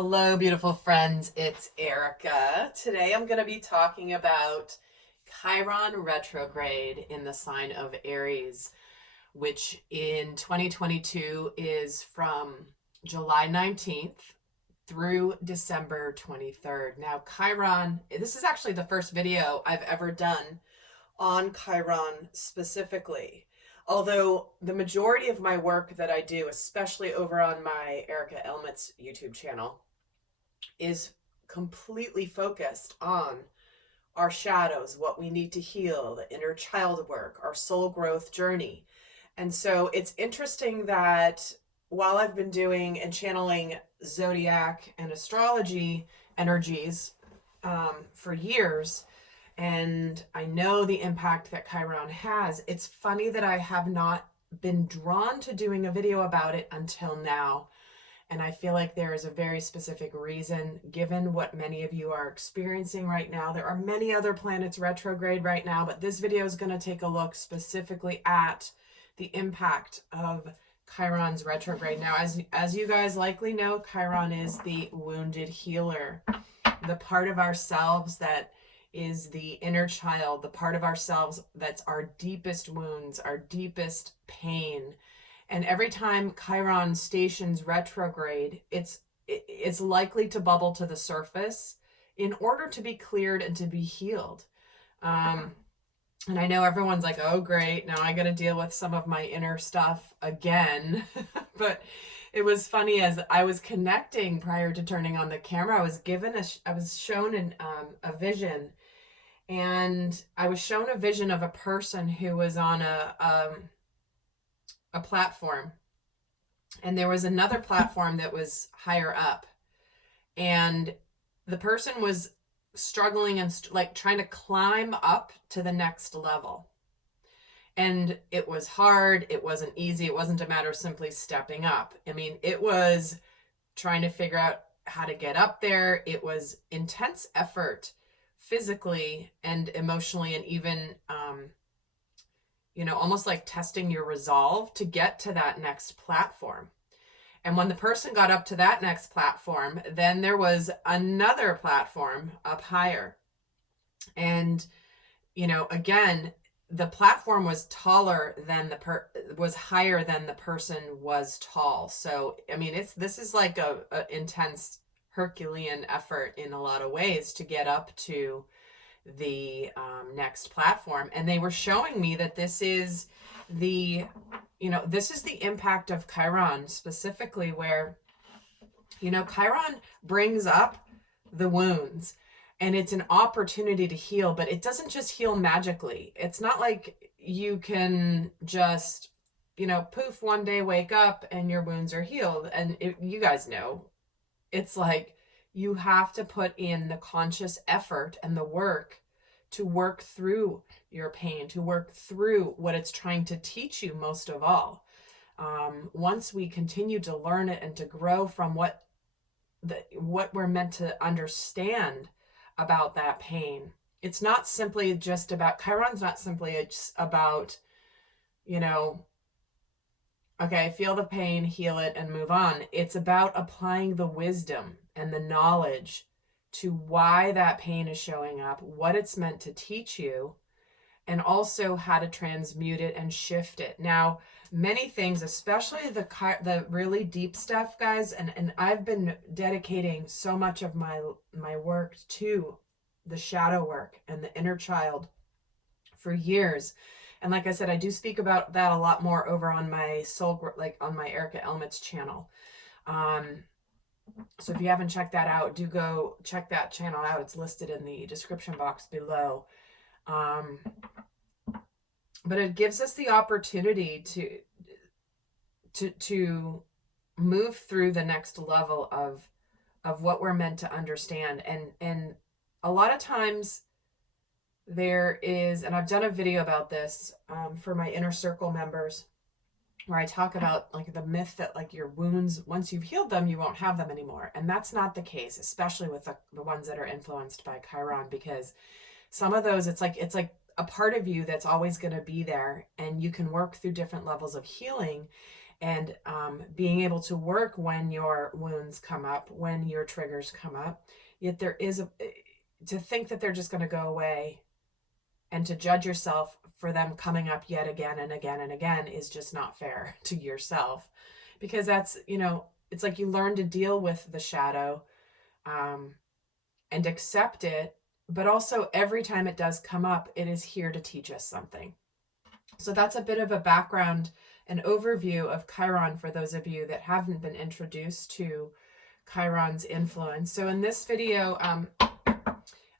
Hello, beautiful friends. It's Erica. Today I'm going to be talking about Chiron retrograde in the sign of Aries, which in 2022 is from July 19th through December 23rd. Now, Chiron, this is actually the first video I've ever done on Chiron specifically. Although the majority of my work that I do, especially over on my R.E.A.L YouTube channel, is completely focused on our shadows, what we need to heal, the inner child work, our soul growth journey. And so it's interesting that while I've been doing and channeling zodiac and astrology energies for years, and I know the impact that Chiron has, it's funny that I have not been drawn to doing a video about it until now. And I feel like there is a very specific reason, given what many of you are experiencing right now. There are many other planets retrograde right now, but this video is going to take a look specifically at the impact of Chiron's retrograde. Now, as you guys likely know, Chiron is the wounded healer, the part of ourselves that is the inner child, the part of ourselves that's our deepest wounds, our deepest pain. And every time Chiron stations retrograde, it's likely to bubble to the surface in order to be cleared and to be healed. And I know everyone's like, oh, great, now I got to deal with some of my inner stuff again. But it was funny, as I was connecting prior to turning on the camera, I was shown a vision. And I was shown a vision of a person who was on a platform, and there was another platform that was higher up, and the person was struggling and like trying to climb up to the next level. And it was hard. It wasn't easy. It wasn't a matter of simply stepping up. I mean, it was trying to figure out how to get up there. It was intense effort, physically and emotionally, and even almost like testing your resolve to get to that next platform. And when the person got up to that next platform, then there was another platform up higher. And, again, the platform was taller than was higher than the person was tall. So, I mean, this is like a intense Herculean effort in a lot of ways to get up to the next platform. And they were showing me that this is the impact of Chiron specifically, where Chiron brings up the wounds, and it's an opportunity to heal, but it doesn't just heal magically. It's not like you can just poof, one day wake up and your wounds are healed. And you guys know, it's like you have to put in the conscious effort and the work to work through your pain, to work through what it's trying to teach you most of all. Once we continue to learn it and to grow from what we're meant to understand about that pain, it's not simply just about, Chiron's not simply just about, okay, feel the pain, heal it, and move on. It's about applying the wisdom and the knowledge to why that pain is showing up, what it's meant to teach you, and also how to transmute it and shift it. Now, many things, especially the really deep stuff, guys, and I've been dedicating so much of my work to the shadow work and the inner child for years. And like I said, I do speak about that a lot more over on my on my R.E.A.L channel. So if you haven't checked that out, do go check that channel out. It's listed in the description box below. But it gives us the opportunity to move through the next level of what we're meant to understand. And a lot of times there is, and I've done a video about this for my inner circle members, where I talk about like the myth that like your wounds, once you've healed them, you won't have them anymore. And that's not the case, especially with the ones that are influenced by Chiron, because some of those, it's like a part of you that's always going to be there, and you can work through different levels of healing. and being able to work when your wounds come up, when your triggers come up. Yet there is to think that they're just going to go away and to judge yourself for them coming up yet again and again and again is just not fair to yourself, because that's, it's like you learn to deal with the shadow and accept it, but also every time it does come up, it is here to teach us something. So that's a bit of a background, an overview of Chiron for those of you that haven't been introduced to Chiron's influence. So in this video, I'm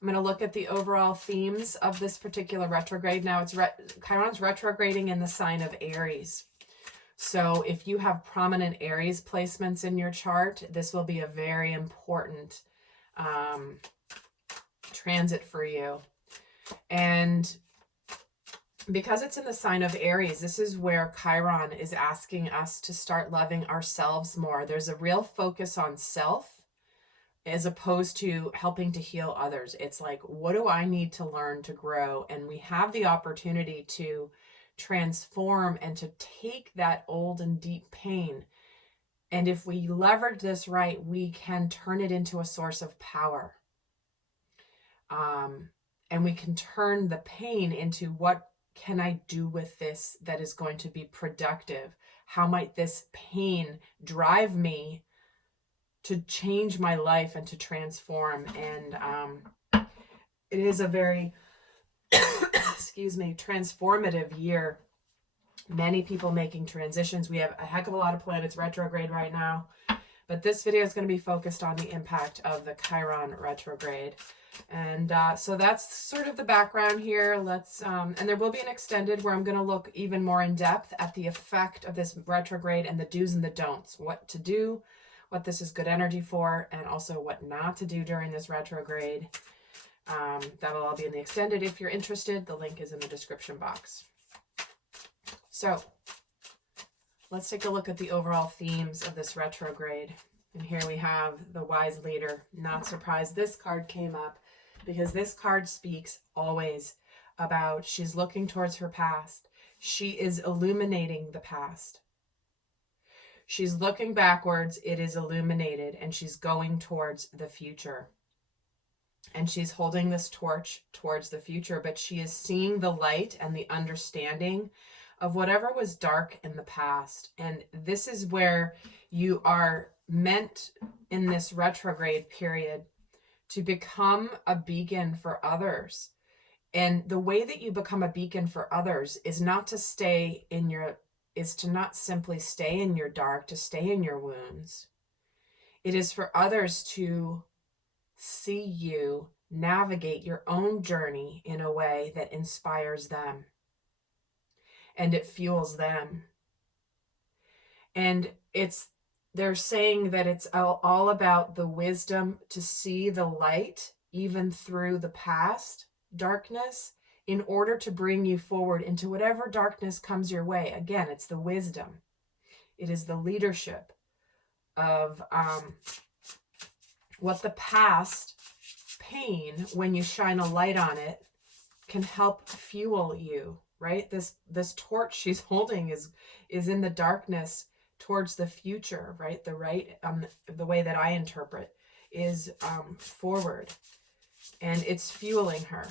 going to look at the overall themes of this particular retrograde. Now, Chiron's retrograding in the sign of Aries. So if you have prominent Aries placements in your chart, this will be a very important transit for you. And because it's in the sign of Aries, this is where Chiron is asking us to start loving ourselves more. There's a real focus on self as opposed to helping to heal others. It's like, what do I need to learn to grow? And we have the opportunity to transform and to take that old and deep pain. And if we leverage this right, we can turn it into a source of power. And we can turn the pain into, what can I do with this that is going to be productive? How might this pain drive me to change my life and to transform? And it is a very, transformative year. Many people making transitions. We have a heck of a lot of planets retrograde right now, but this video is going to be focused on the impact of the Chiron retrograde. And so that's sort of the background here. And there will be an extended where I'm going to look even more in depth at the effect of this retrograde and the do's and the don'ts, what to do, what this is good energy for, and also what not to do during this retrograde. That'll all be in the extended. If you're interested, the link is in the description box. So let's take a look at the overall themes of this retrograde. And here we have the wise leader. Not surprised this card came up, because this card speaks always about, she's looking towards her past. She is illuminating the past. She's looking backwards, it is illuminated, and she's going towards the future. And she's holding this torch towards the future, but she is seeing the light and the understanding of whatever was dark in the past. And this is where you are meant in this retrograde period to become a beacon for others. And the way that you become a beacon for others is not to not simply stay in your dark, to stay in your wounds. It is for others to see you navigate your own journey in a way that inspires them and it fuels them. And they're saying that it's all about the wisdom to see the light even through the past darkness in order to bring you forward into whatever darkness comes your way. Again, it's the wisdom. It is the leadership of what the past pain, when you shine a light on it, can help fuel you, right? This torch she's holding is in the darkness towards the future, right? The way that I interpret is forward, and it's fueling her.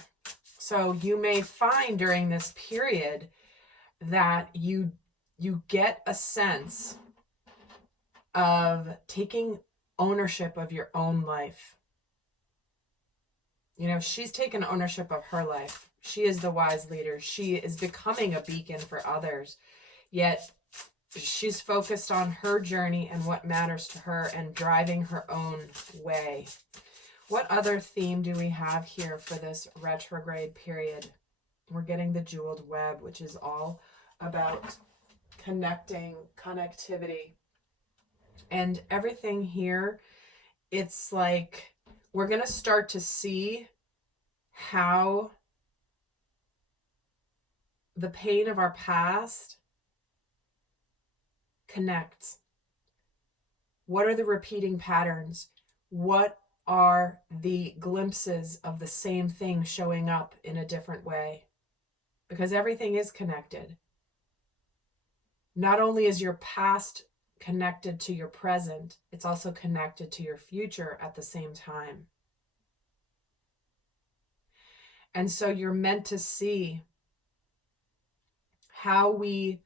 So you may find during this period that you get a sense of taking ownership of your own life. She's taken ownership of her life. She is the wise leader. She is becoming a beacon for others. Yet she's focused on her journey and what matters to her and driving her own way. What other theme do we have here for this retrograde period? We're getting the jeweled web, which is all about connectivity. And everything here, it's like we're going to start to see how the pain of our past connects. What are the repeating patterns? What are the glimpses of the same thing showing up in a different way? Because everything is connected. not only is your past connected to your present, it's also connected to your future at the same time. And so you're meant to see how we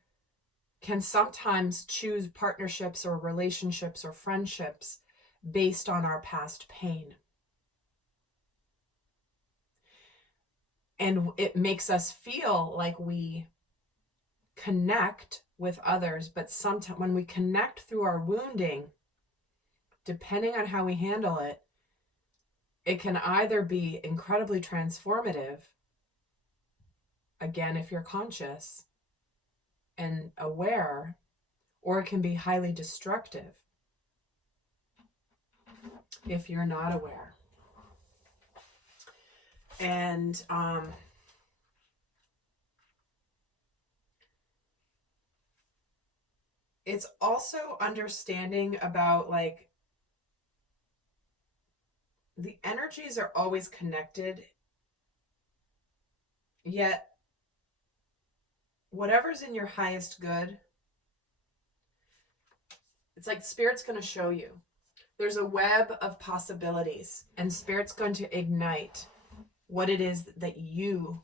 can sometimes choose partnerships or relationships or friendships based on our past pain. And it makes us feel like we connect with others, but sometimes when we connect through our wounding, depending on how we handle it, it can either be incredibly transformative, again, if you're conscious and aware, or it can be highly destructive if you're not aware. And it's also understanding about, like, the energies are always connected, yet whatever's in your highest good, it's like Spirit's going to show you. There's a web of possibilities, and Spirit's going to ignite what it is that you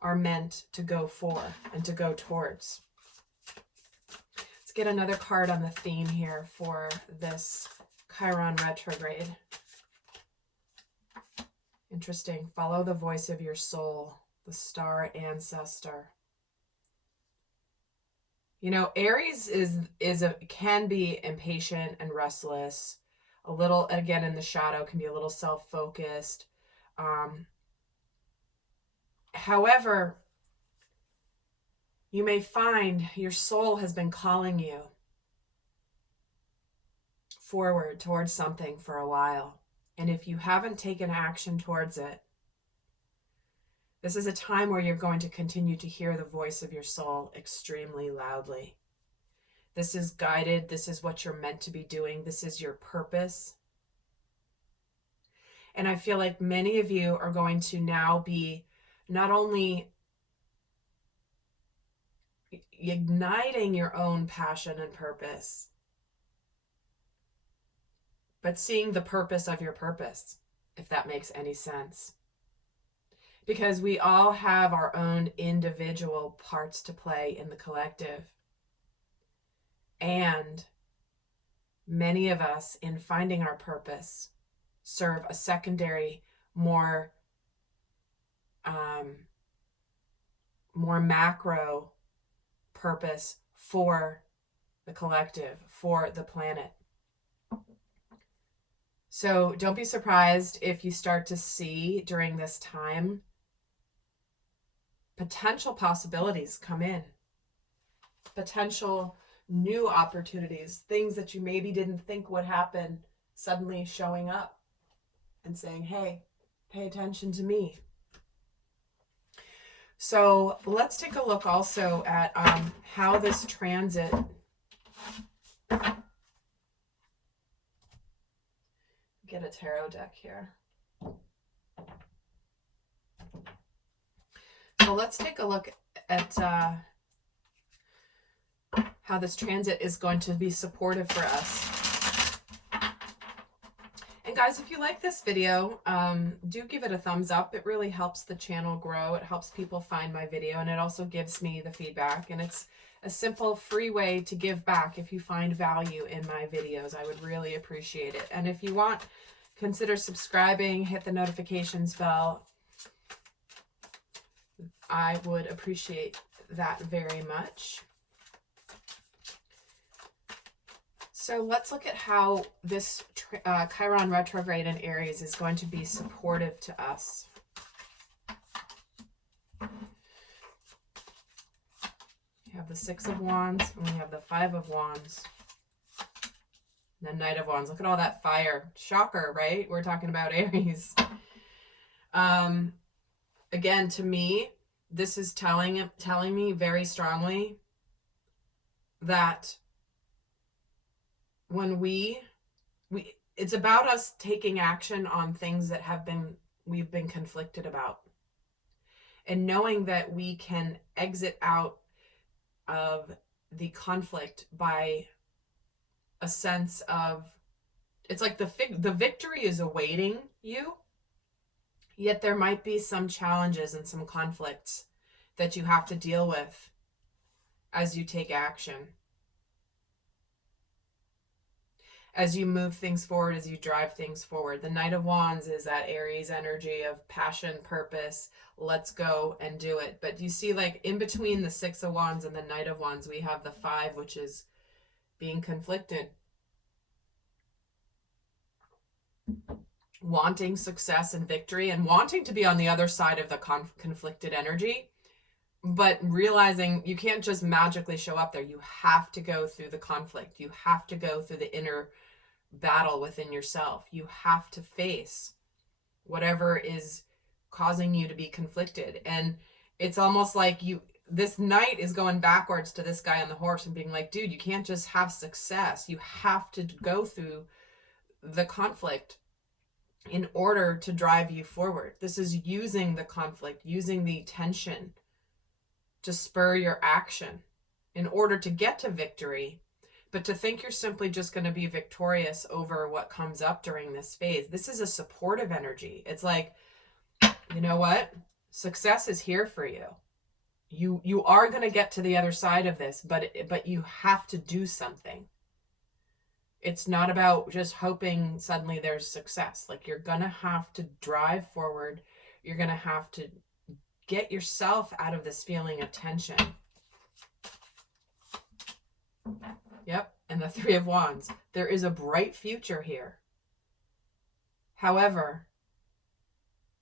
are meant to go for and to go towards. Let's get another card on the theme here for this Chiron retrograde. Interesting. Follow the voice of your soul, the star ancestor. You know, Aries can be impatient and restless, a little, again, in the shadow, can be a little self-focused. However, you may find your soul has been calling you forward towards something for a while. And if you haven't taken action towards it, this is a time where you're going to continue to hear the voice of your soul extremely loudly. This is guided. This is what you're meant to be doing. This is your purpose. And I feel like many of you are going to now be not only igniting your own passion and purpose, but seeing the purpose of your purpose, if that makes any sense. Because we all have our own individual parts to play in the collective. And many of us, in finding our purpose, serve a secondary, more macro purpose for the collective, for the planet. So don't be surprised if you start to see during this time potential possibilities come in, potential new opportunities, things that you maybe didn't think would happen, suddenly showing up and saying, hey, pay attention to me. So let's take a look also at how this transit get a tarot deck here. So let's take a look at how this transit is going to be supportive for us. And guys, if you like this video, do give it a thumbs up. It really helps the channel grow. It helps people find my video, and it also gives me the feedback. And it's a simple, free way to give back if you find value in my videos. I would really appreciate it. And if you want, consider subscribing, hit the notifications bell. I would appreciate that very much. So let's look at how this Chiron retrograde in Aries is going to be supportive to us. We have the Six of Wands, and we have the Five of Wands, and the Knight of Wands. Look at all that fire. Shocker, right? We're talking about Aries. Again, to me, this is telling me very strongly that when it's about us taking action on things that we've been conflicted about, and knowing that we can exit out of the conflict by a sense of, it's like the victory is awaiting you, yet there might be some challenges and some conflicts that you have to deal with as you take action, as you move things forward, as you drive things forward. The Knight of Wands is that Aries energy of passion, purpose, let's go and do it. But you see, like in between the Six of Wands and the Knight of Wands, we have the Five, which is being conflicted, wanting success and victory and wanting to be on the other side of the conflicted energy, but realizing you can't just magically show up there. You have to go through the conflict. You have to go through the inner battle within yourself. You have to face whatever is causing you to be conflicted. And it's almost like this knight is going backwards to this guy on the horse and being like, dude, you can't just have success. You have to go through the conflict in order to drive you forward. This is using the conflict, using the tension to spur your action in order to get to victory. But to think you're simply just going to be victorious over what comes up during this phase, this is a supportive energy. It's like, you know what? Success is here for you. You are going to get to the other side of this, but you have to do something. It's not about just hoping suddenly there's success. Like, you're going to have to drive forward. You're going to have to get yourself out of this feeling of tension. Yep. And the Three of Wands. There is a bright future here. However,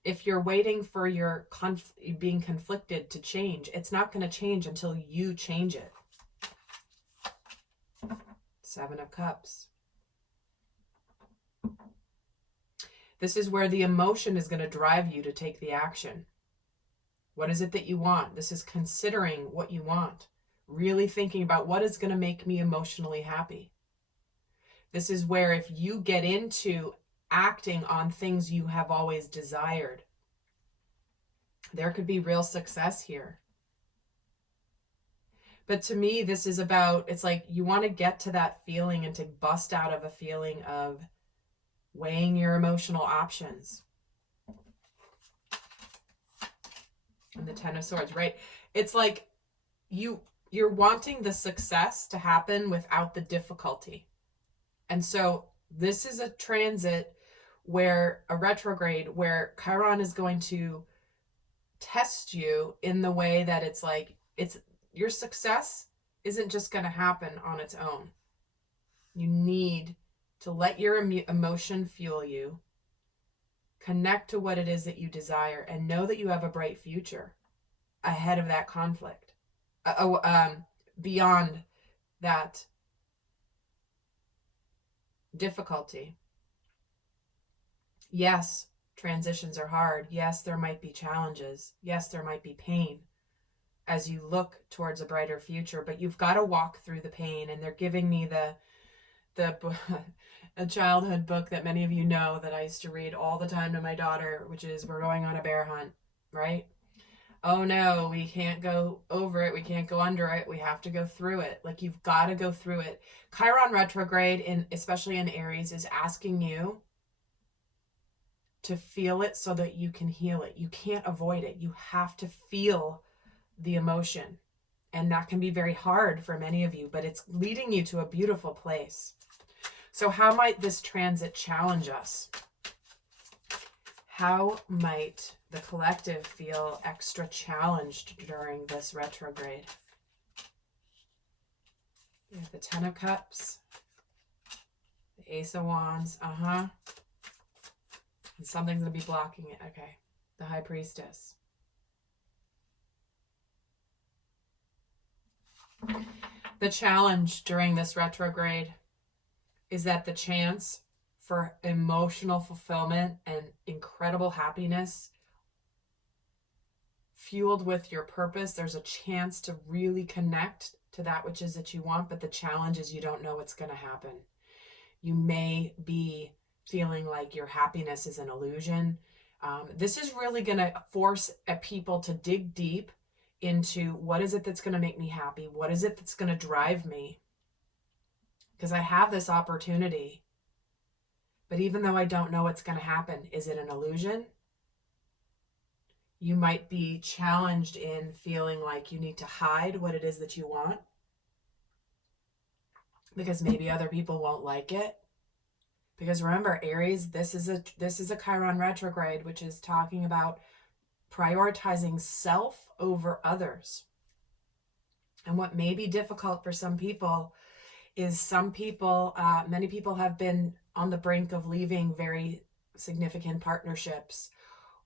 if you're waiting for your being conflicted to change, it's not going to change until you change it. Seven of Cups. This is where the emotion is going to drive you to take the action. What is it that you want? This is considering what you want. Really thinking about what is going to make me emotionally happy. This is where if you get into acting on things you have always desired, there could be real success here. But to me, this is about, it's like you want to get to that feeling and to bust out of a feeling of weighing your emotional options. And the Ten of Swords, right? It's like you're wanting the success to happen without the difficulty. And so this is a transit where a retrograde, where Chiron is going to test you in the way that it's like, your success isn't just going to happen on its own. You need to let your emotion fuel you, connect to what it is that you desire, and know that you have a bright future ahead of that conflict, beyond that difficulty. Yes, transitions are hard. Yes, there might be challenges. Yes, there might be pain as you look towards a brighter future, but you've got to walk through the pain. And they're giving me a childhood book that many of you know that I used to read all the time to my daughter, which is We're Going on a Bear Hunt, right? Oh no, we can't go over it. We can't go under it. We have to go through it. Like, you've got to go through it. Chiron retrograde, especially in Aries, is asking you to feel it so that you can heal it. You can't avoid it. You have to feel the emotion. And that can be very hard for many of you, but it's leading you to a beautiful place. So how might this transit challenge us? How might the collective feel extra challenged during this retrograde? We have the Ten of Cups, the Ace of Wands, and something's going to be blocking it. Okay, the High Priestess. The challenge during this retrograde is that the chance for emotional fulfillment and incredible happiness fueled with your purpose, there's a chance to really connect to that which is that you want, but the challenge is you don't know what's going to happen. You may be feeling like your happiness is an illusion. This is really going to force people to dig deep into what is it that's going to make me happy? What is it that's going to drive me? Because I have this opportunity. But even though I don't know what's going to happen, is it an illusion? You might be challenged in feeling like you need to hide what it is that you want because maybe other people won't like it. Because remember, Aries, this is a Chiron retrograde, which is talking about prioritizing self over others. And what may be difficult for some people is many people have been on the brink of leaving very significant partnerships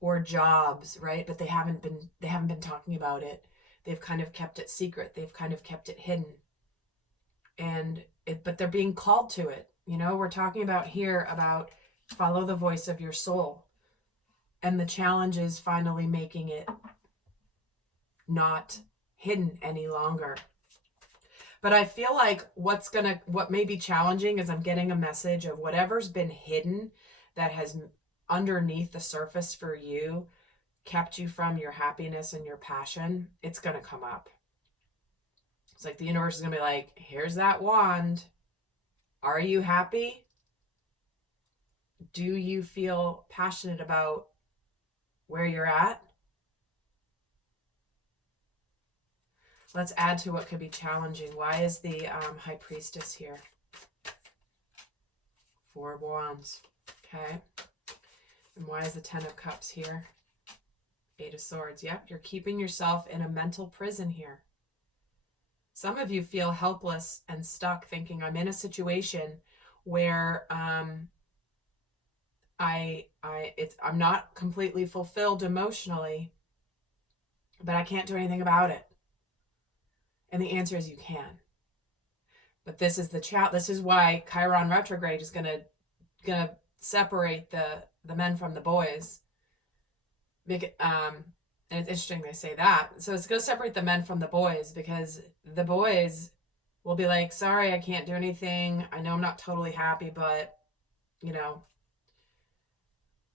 or jobs, right? But they haven't been talking about it. They've kind of kept it secret. They've kind of kept it hidden. But they're being called to it. We're talking about here about follow the voice of your soul. And the challenge is finally making it not hidden any longer. But I feel like what may be challenging is I'm getting a message of whatever's been hidden that has underneath the surface for you, kept you from your happiness and your passion, it's going to come up. It's like the universe is going to be like, here's that wand. Are you happy? Do you feel passionate about where you're at? Let's add to what could be challenging. Why is the High Priestess here? 4 of Wands. Okay. And why is the 10 of Cups here? 8 of Swords. Yep, you're keeping yourself in a mental prison here. Some of you feel helpless and stuck thinking, I'm in a situation where I'm not completely fulfilled emotionally, but I can't do anything about it. And the answer is you can. But this is this is why Chiron retrograde is gonna separate the men from the boys. And it's interesting they say that. So it's going to separate the men from the boys because the boys will be like, sorry, I can't do anything. I know I'm not totally happy, but,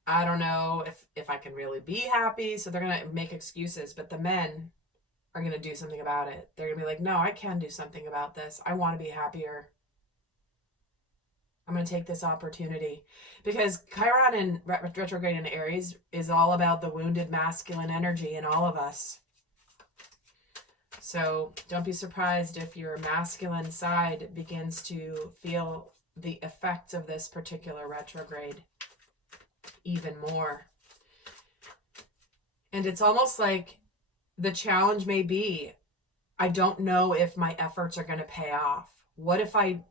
I don't know if I can really be happy. So they're going to make excuses. But the men are going to do something about it. They're going to be like, no, I can do something about this. I want to be happier. I'm going to take this opportunity. Because Chiron in retrograde in Aries is all about the wounded masculine energy in all of us. So don't be surprised if your masculine side begins to feel the effects of this particular retrograde even more. And it's almost like the challenge may be, I don't know if my efforts are going to pay off. What if I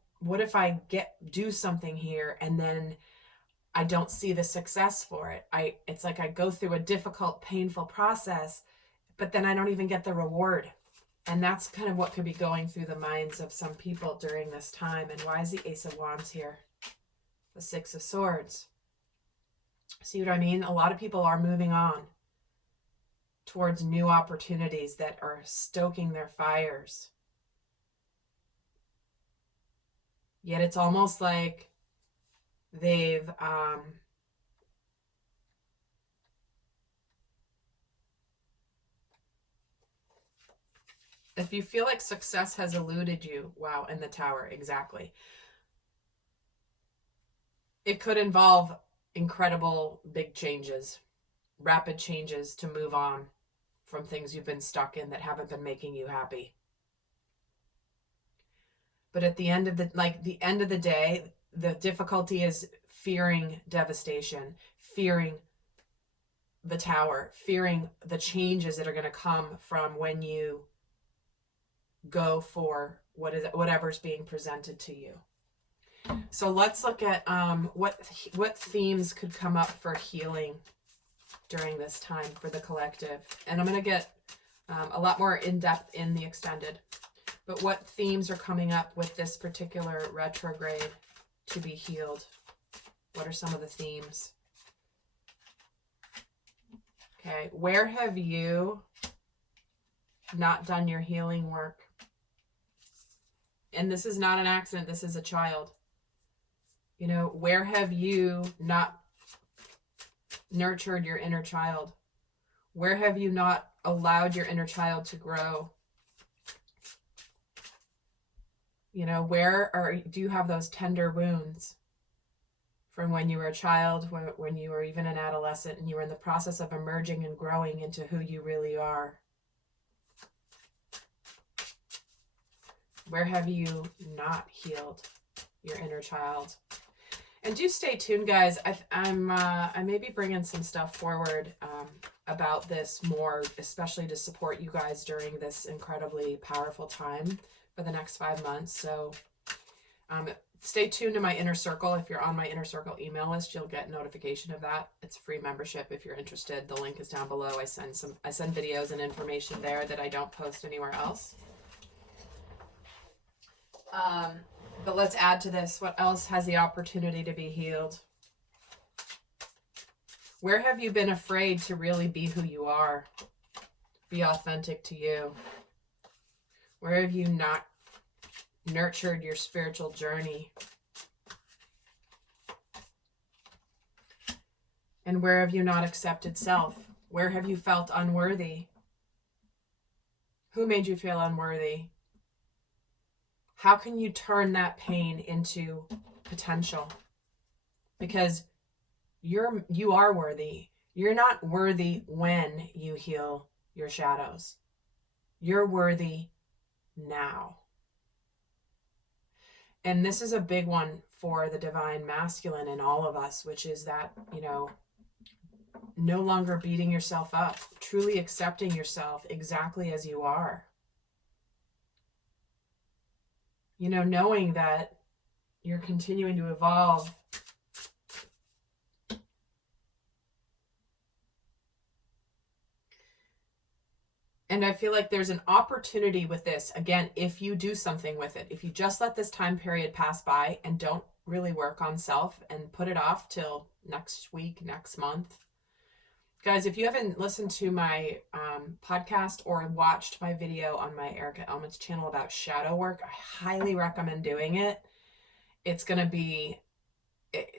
do something here and then I don't see the success for it? It's like I go through a difficult, painful process, but then I don't even get the reward. And that's kind of what could be going through the minds of some people during this time. And why is the Ace of Wands here? The 6 of Swords. See what I mean? A lot of people are moving on towards new opportunities that are stoking their fires. Yet it's almost like they've if you feel like success has eluded you, wow, in the Tower, exactly. It could involve incredible big changes, rapid changes to move on from things you've been stuck in that haven't been making you happy. But at the end of the day, the difficulty is fearing devastation, fearing the Tower, fearing the changes that are going to come from when you go for whatever's being presented to you. So let's look at what themes could come up for healing during this time for the collective. And I'm going to get a lot more in-depth in the extended. But what themes are coming up with this particular retrograde to be healed? What are some of the themes? Okay, where have you not done your healing work? And this is not an accident, this is a child. Where have you not nurtured your inner child? Where have you not allowed your inner child to grow? You know, do you have those tender wounds from when you were a child, when you were even an adolescent, and you were in the process of emerging and growing into who you really are? Where have you not healed your inner child? And do stay tuned, guys. I may be bringing some stuff forward about this more, especially to support you guys during this incredibly powerful time for the next 5 months. So stay tuned to my Inner Circle. If you're on my Inner Circle email list, you'll get notification of that. It's free membership if you're interested. The link is down below. I send videos and information there that I don't post anywhere else. But let's add to this. What else has the opportunity to be healed? Where have you been afraid to really be who you are? Be authentic to you? Where have you not nurtured your spiritual journey? And where have you not accepted self? Where have you felt unworthy? Who made you feel unworthy? How can you turn that pain into potential? Because you are worthy. You're not worthy when you heal your shadows. You're worthy now. And this is a big one for the divine masculine in all of us, which is that, you know, no longer beating yourself up, truly accepting yourself exactly as you are. You know, knowing that you're continuing to evolve. And I feel like there's an opportunity with this, again, if you do something with it. If you just let this time period pass by and don't really work on self and put it off till next week, next month. Guys, if you haven't listened to my podcast or watched my video on my R.E.A.L channel about shadow work, I highly recommend doing it. It's going to be,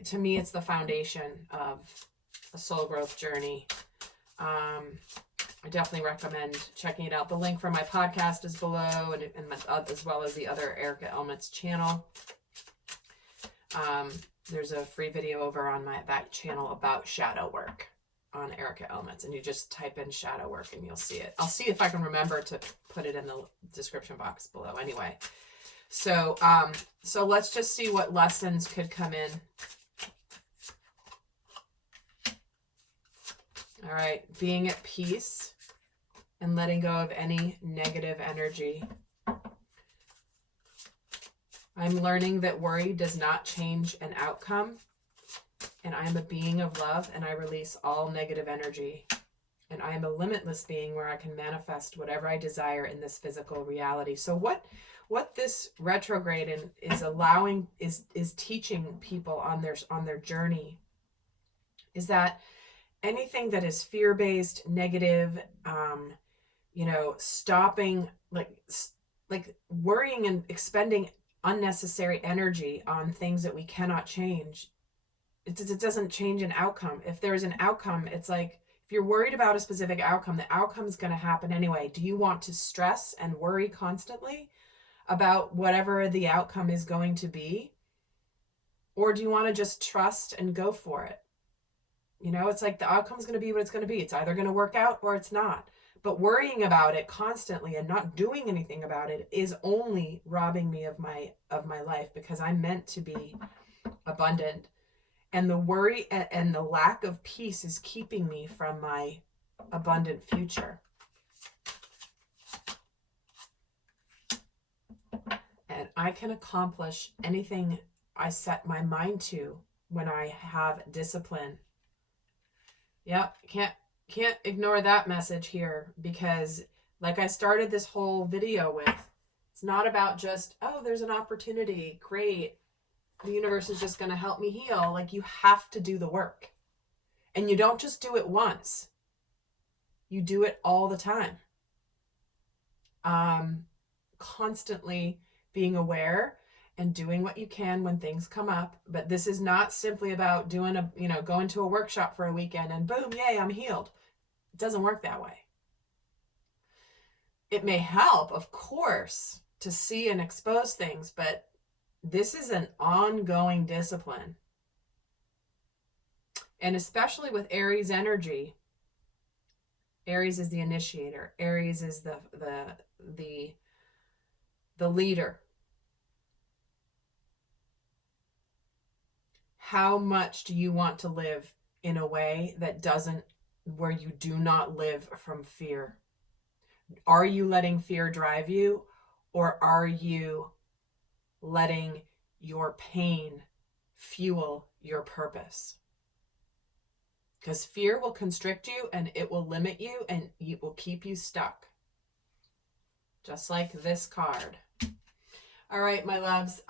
to me, it's the foundation of a soul growth journey. I definitely recommend checking it out. The link for my podcast is below, and as well as the other R.E.A.L channel. There's a free video over on that channel about shadow work on R.E.A.L, and you just type in shadow work and you'll see it. I'll see if I can remember to put it in the description box below anyway. So so let's just see what lessons could come in. All right, being at peace and letting go of any negative energy. I'm learning that worry does not change an outcome. And I am a being of love, and I release all negative energy. And I am a limitless being where I can manifest whatever I desire in this physical reality. So what this retrograde is allowing is teaching people on their journey is that anything that is fear-based, negative, you know, stopping, like worrying and expending unnecessary energy on things that we cannot change. It doesn't change an outcome. If there's an outcome, it's like, if you're worried about a specific outcome, the outcome is going to happen anyway. Do you want to stress and worry constantly about whatever the outcome is going to be? Or do you want to just trust and go for it? You know, it's like the outcome is going to be what it's going to be. It's either going to work out or it's not. But worrying about it constantly and not doing anything about it is only robbing me of my life, because I'm meant to be abundant. And the worry and the lack of peace is keeping me from my abundant future. And I can accomplish anything I set my mind to when I have discipline. Yep, can't ignore that message here, because like I started this whole video with, it's not about just, oh, there's an opportunity, great. The universe is just going to help me heal. Like, you have to do the work. And you don't just do it once. You do it all the time. Constantly being aware and doing what you can when things come up. But this is not simply about doing going to a workshop for a weekend and boom, yay, I'm healed. It doesn't work that way. It may help, of course, to see and expose things, but this is an ongoing discipline. And especially with Aries energy, Aries is the initiator. Aries is the leader. How much do you want to live in a way that doesn't, where you do not live from fear? Are you letting fear drive you, or are you letting your pain fuel your purpose? Because fear will constrict you, and it will limit you, and it will keep you stuck. Just like this card. All right, my loves.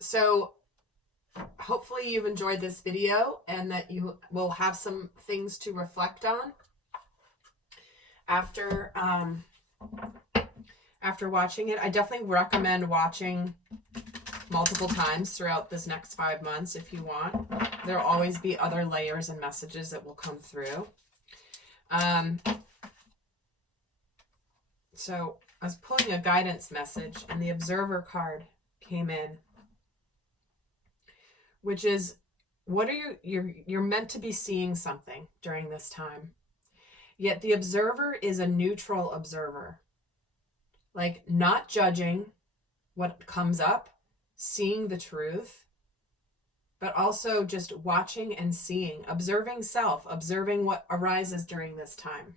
So hopefully you've enjoyed this video and that you will have some things to reflect on after watching it. I definitely recommend watching multiple times throughout this next 5 months if you want. There'll always be other layers and messages that will come through. So I was pulling a guidance message and the Observer card came in, which is, what are you're meant to be seeing something during this time. Yet the Observer is a neutral observer. Like, not judging what comes up, seeing the truth, but also just watching and seeing, observing self, observing what arises during this time.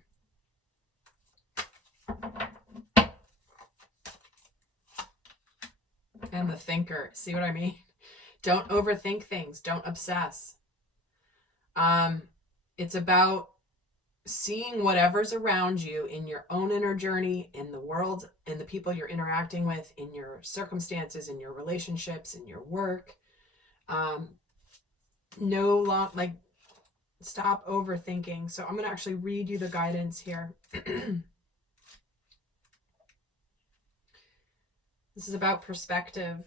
And the Thinker, see what I mean? Don't overthink things, don't obsess. It's about seeing whatever's around you in your own inner journey, in the world, in the people you're interacting with, in your circumstances, in your relationships, in your work. Stop overthinking. So I'm going to actually read you the guidance here. This is about perspective,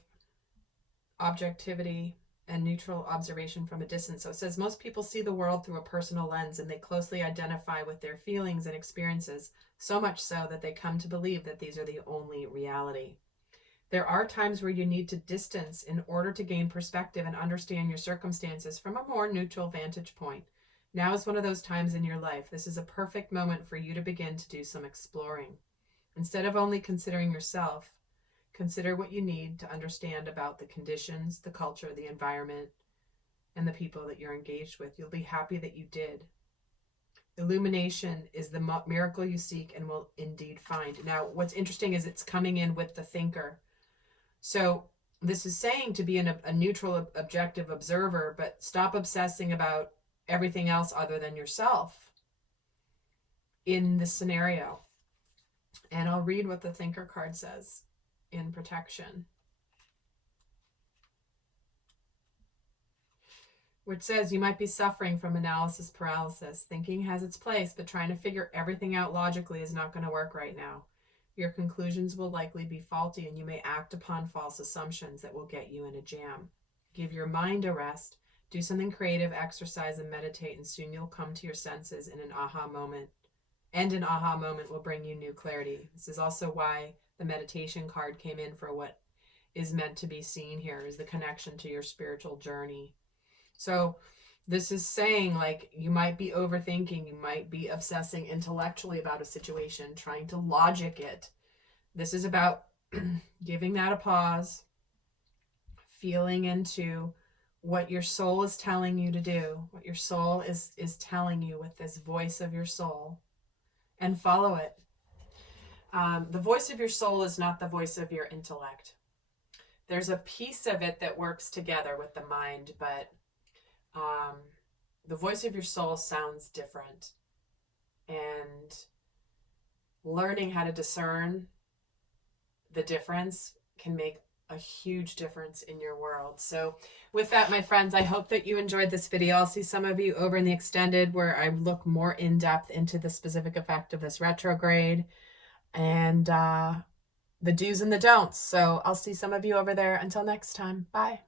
objectivity, and neutral observation from a distance. So it says, most people see the world through a personal lens, and they closely identify with their feelings and experiences, so much so that they come to believe that these are the only reality. There are times where you need to distance in order to gain perspective and understand your circumstances from a more neutral vantage point. Now is one of those times in your life. This is a perfect moment for you to begin to do some exploring. Instead of only considering yourself, consider what you need to understand about the conditions, the culture, the environment, and the people that you're engaged with. You'll be happy that you did. Illumination is the miracle you seek and will indeed find. Now, what's interesting is it's coming in with the Thinker. So this is saying to be a neutral, objective observer, but stop obsessing about everything else other than yourself in this scenario. And I'll read what the Thinker card says in protection, which says, you might be suffering from analysis paralysis. Thinking has its place, but trying to figure everything out logically is not going to work right now. Your conclusions will likely be faulty, and you may act upon false assumptions that will get you in a jam. Give your mind a rest, do something creative, exercise, and meditate, and soon you'll come to your senses in an aha moment. And an aha moment will bring you new clarity. This is also why the meditation card came in, for what is meant to be seen here is the connection to your spiritual journey. So this is saying, like, you might be overthinking, you might be obsessing intellectually about a situation, trying to logic it. This is about giving that a pause, feeling into what your soul is telling you to do, what your soul is telling you with this voice of your soul, and follow it. The voice of your soul is not the voice of your intellect. There's a piece of it that works together with the mind, but the voice of your soul sounds different. And learning how to discern the difference can make a huge difference in your world. So with that, my friends, I hope that you enjoyed this video. I'll see some of you over in the extended, where I look more in depth into the specific effect of this retrograde and the do's and the don'ts. So I'll see some of you over there. Until next time, bye.